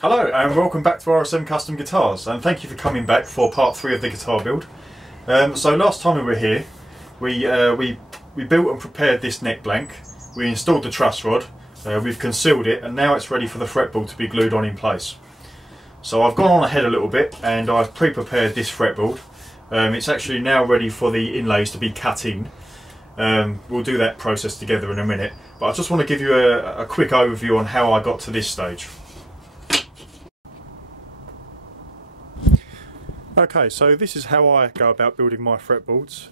Hello and welcome back to RSM Custom Guitars, and thank you for coming back for part 3 of the guitar build. So last time we were here, we built and prepared this neck blank, we installed the truss rod, we've concealed it, and now it's ready for the fretboard to be glued on in place. So I've gone on ahead a little bit and I've pre-prepared this fretboard. It's actually now ready for the inlays to be cut in. We'll do that process together in a minute, but I just want to give you a quick overview on how I got to this stage. Okay, so this is how I go about building my fretboards.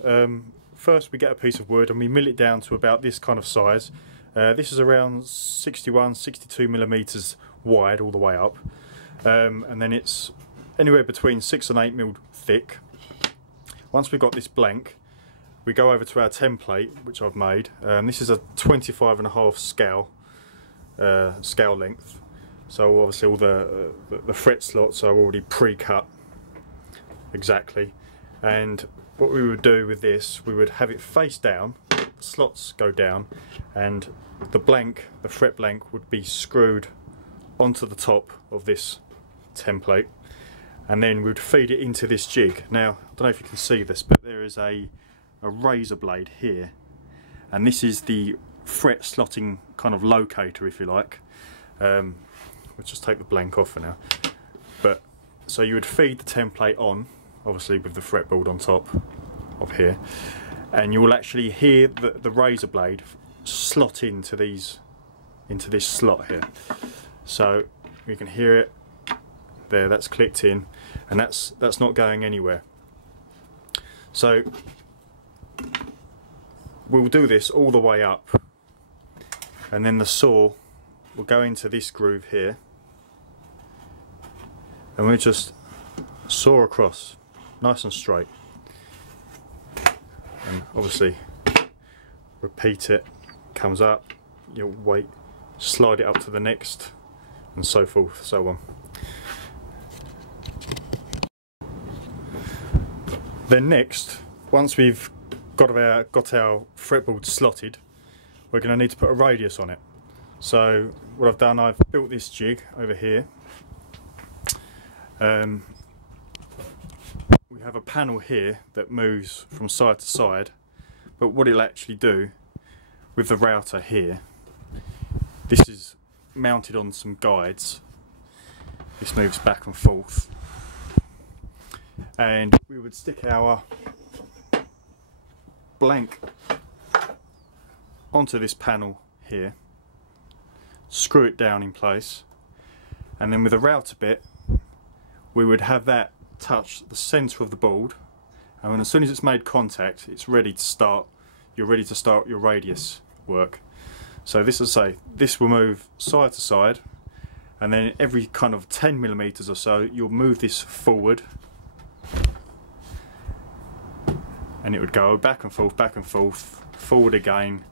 First we get a piece of wood and we mill it down to about this kind of size. This is around 61-62 millimeters wide all the way up, and then it's anywhere between 6 and 8 mil thick. Once we've got this blank, we go over to our template which I've made. This is a 25.5 scale length, so obviously all the fret slots are already pre-cut exactly, and what we would do with this, we would have it face down, the slots go down, and the fret blank would be screwed onto the top of this template, and then we would feed it into this jig. Now I don't know if you can see this, but there is a razor blade here, and this is the fret slotting kind of locator, if you like. We'll just take the blank off for now. But so you would feed the template on, obviously with the fretboard on top of here, and you will actually hear the razor blade slot into this slot here. So you can hear it there, that's clicked in, and that's not going anywhere. So we'll do this all the way up, and then the saw will go into this groove here, and we'll just saw across nice and straight, and obviously repeat it, comes up, you'll wait, slide it up to the next, and so forth, so on. Then next, once we've got our fretboard slotted, we're going to need to put a radius on it. So what I've done, I've built this jig over here. We have a panel here that moves from side to side, but what it'll actually do with the router here, this is mounted on some guides, this moves back and forth, and we would stick our blank onto this panel here, screw it down in place, and then with a router bit we would have that touch the centre of the board, and as soon as it's made contact, it's ready to start. You're ready to start your radius work. So this will say, this will move side to side, and then every kind of 10 millimeters or so you'll move this forward, and it would go back and forth, forward again,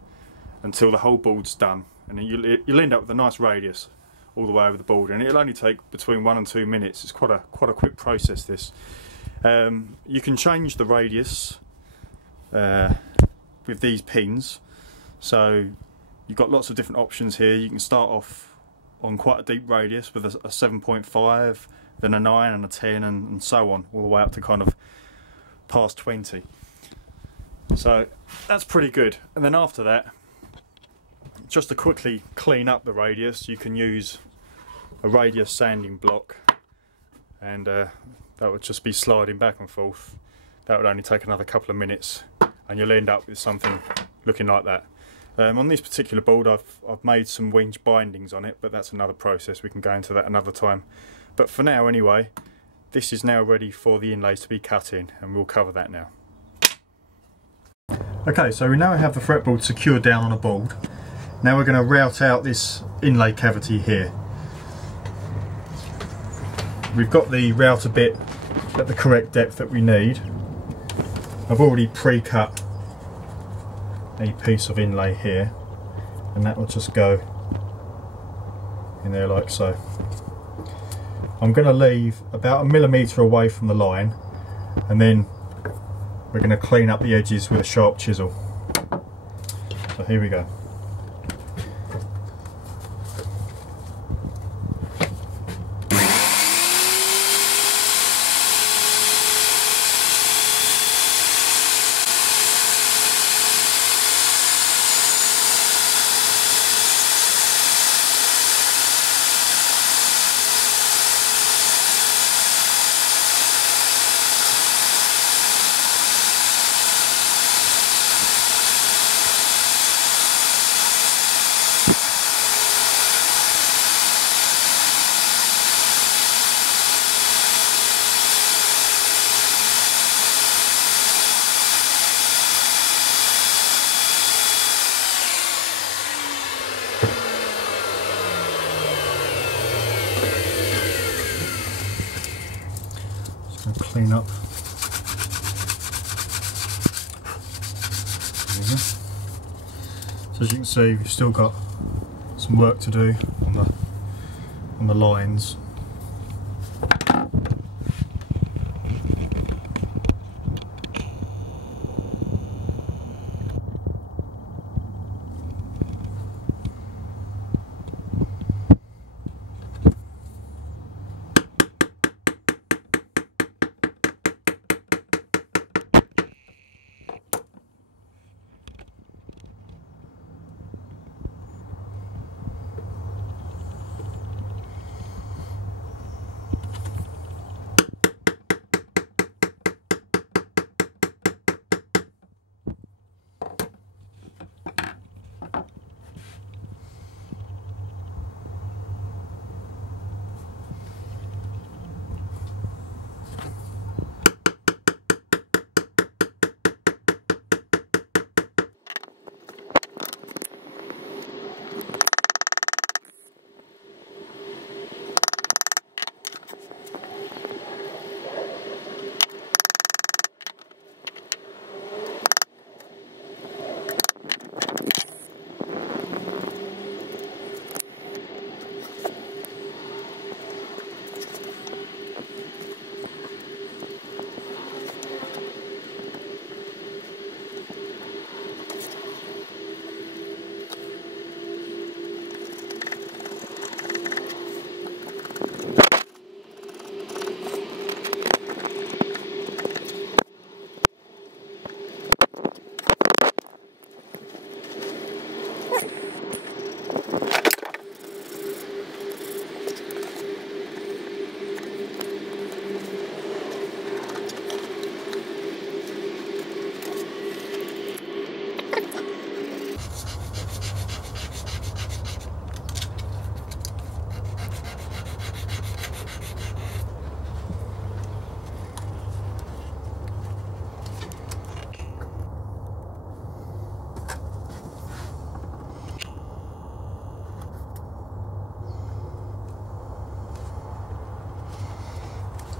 until the whole board's done, and then you'll end up with a nice radius all the way over the board, and it'll only take between 1 and 2 minutes. It's quite a quick process, this. You can change the radius with these pins, so you've got lots of different options here. You can start off on quite a deep radius with a 7.5, then a 9 and a 10, and so on, all the way up to kind of past 20. So that's pretty good. And then after that, just to quickly clean up the radius, you can use a radius sanding block, and that would just be sliding back and forth. That would only take another couple of minutes, and you'll end up with something looking like that. On this particular board I've made some winch bindings on it, but that's another process, we can go into that another time. But for now anyway, this is now ready for the inlays to be cut in, and we'll cover that now. Okay, so we now have the fretboard secured down on a board. Now we're going to route out this inlay cavity here. We've got the router bit at the correct depth that we need. I've already pre-cut a piece of inlay here, and that will just go in there like so. I'm going to leave about 1 millimeter away from the line, and then we're going to clean up the edges with a sharp chisel. So here we go. clean up. So as you can see, we've still got some work to do on the lines.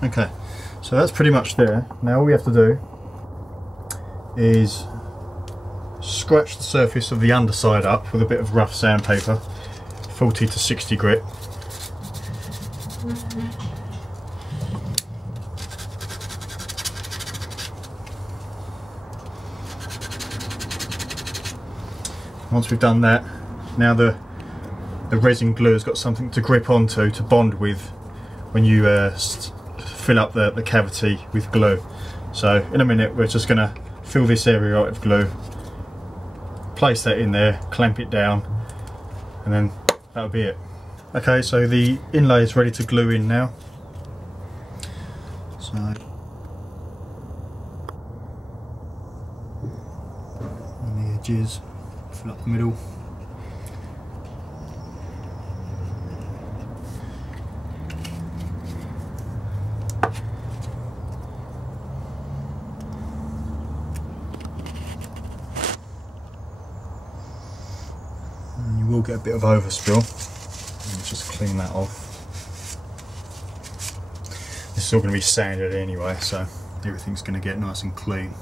Okay, so that's pretty much there. Now all we have to do is scratch the surface of the underside up with a bit of rough sandpaper, 40 to 60 grit. Once we've done that, now the resin glue has got something to grip onto, to bond with when you fill up the cavity with glue. So in a minute we're just going to fill this area out with glue, place that in there, clamp it down, and then that'll be it. Okay, so the inlay is ready to glue in now. So on the edges, fill up the middle. You will get a bit of overspill. Let's just clean that off. This is all going to be sanded anyway, so everything's going to get nice and clean.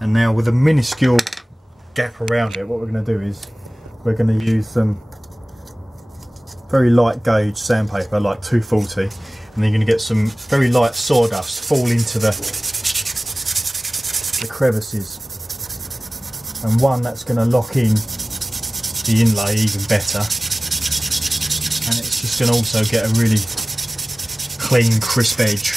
And now with a minuscule gap around it, what we're going to do is we're going to use some very light gauge sandpaper, like 240, and then you're going to get some very light sawdust fall into the crevices. And one that's going to lock in the inlay even better, and it's just going to also get a really clean, crisp edge.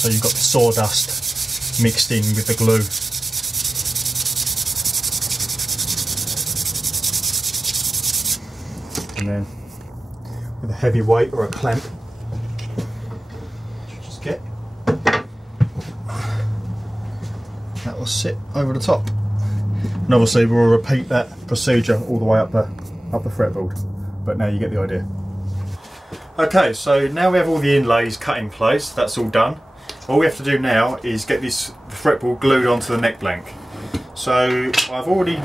So you've got the sawdust mixed in with the glue. And then with a heavy weight or a clamp, get that will sit over the top, and obviously we'll repeat that procedure all the way up the fretboard, but now you get the idea. Okay, so now we have all the inlays cut in place. That's all done. All we have to do now is get the fretboard glued onto the neck blank. So I've already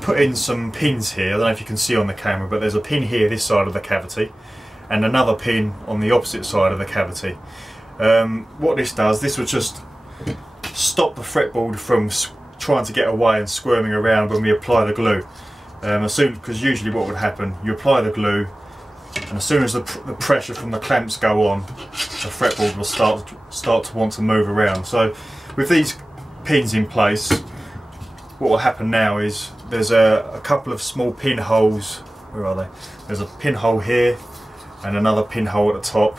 put in some pins here. I don't know if you can see on the camera, but there's a pin here this side of the cavity and another pin on the opposite side of the cavity. What this does, this will just stop the fretboard from trying to get away and squirming around when we apply the glue. Because usually what would happen, you apply the glue, and as soon as the pressure from the clamps go on, the fretboard will start to want to move around. So with these pins in place, what will happen now is there's a couple of small pin holes. Where are they? There's a pinhole here and another pinhole at the top,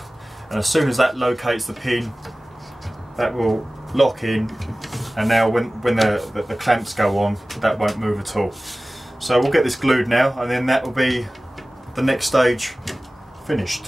and as soon as that locates the pin, that will lock in, and now when the clamps go on, that won't move at all. So we'll get this glued now, and then that will be the next stage finished.